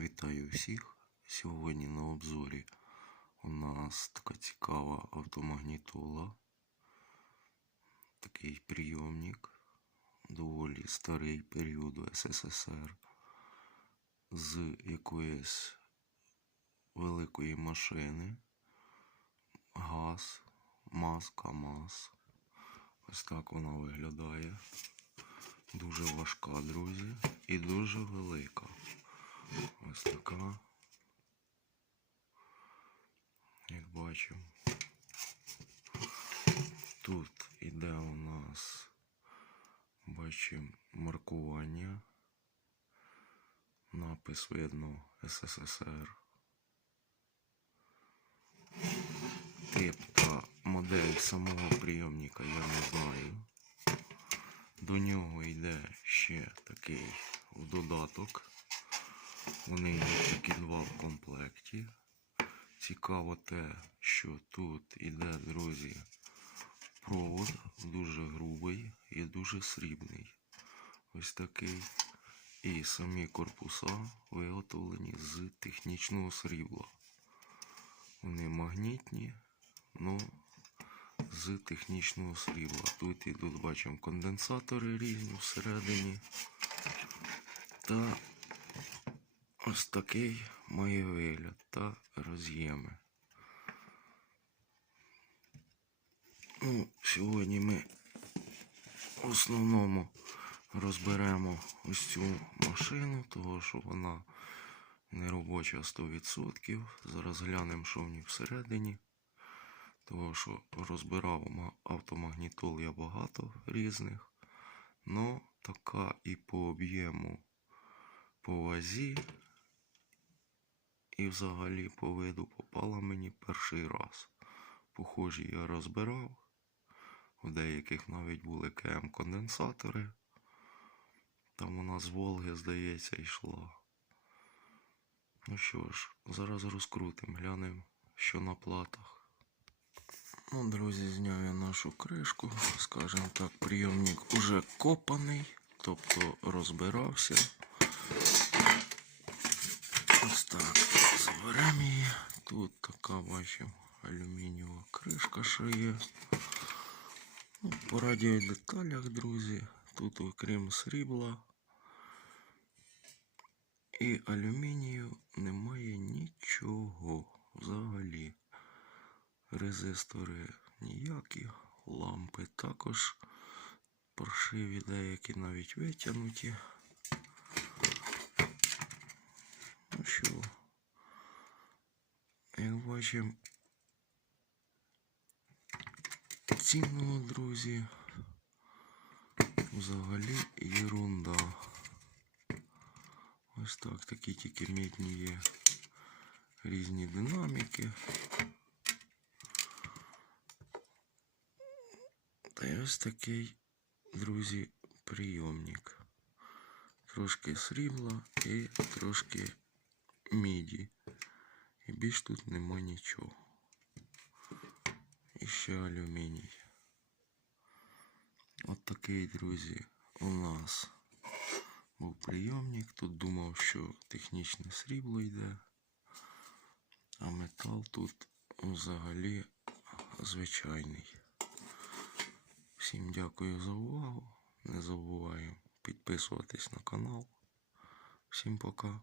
Вітаю всіх. Сьогодні на обзорі у нас така цікава автомагнітола. Такий прийомник, доволі старий періоду СССР з якоїсь великої машини. ГАЗ, МАЗ, КАМАЗ. Ось так вона виглядає. Дуже важка, друзі, і дуже велика. Ось така. Як. Тут іде у нас, бачимо, маркування. Напис видно СССР. Тип та модель самого прийомника я не знаю. До нього йде ще такий в додаток. Вони йдуть такі два в комплекті. Цікаво те, що тут іде, друзі, провод дуже грубий і дуже срібний. Ось такий. І самі корпуса виготовлені з технічного срібла. Вони магнітні, ну з технічного срібла. Тут ідуть, бачимо, конденсатори різні всередині. Та ось такий має вигляд та роз'єми. Ну, сьогодні ми в основному розберемо ось цю машину, того що вона не робоча 100%. Зараз глянемо, що в ній всередині. Того що розбирав автомагнітол я багато різних. Ну, така і по об'єму, по вазі, і взагалі по виду попала мені перший раз. Похожі я розбирав. У деяких навіть були КМ-конденсатори. Там у нас Волги, здається, йшла. Ну що ж, зараз розкрутимо, глянемо, що на платах. Ну, друзі, зняв я нашу кришку. Скажімо так, прийомник уже копаний, тобто розбирався. Ось так, заберемо її. Тут така, бачимо, алюмінієва кришка ще є. Ну, по радіодеталях, друзі, тут окрім срібла і алюмінію немає нічого взагалі. Резистори ніякі, лампи також паршиві, деякі навіть витягнуті. Ну що, як бачимо, цінного, друзі, взагалі єрунда. Ось так, такі тільки мідні є різні динаміки. Та й ось такий, друзі, прийомник. Трошки срібла і трошки міді. І більш тут нема нічого. І ще алюміній. От такий, друзі, у нас був прийомник. Тут думав, що технічне срібло йде, а метал тут взагалі звичайний. Всім дякую за увагу. Не забуваємо підписуватись на канал. Всім пока.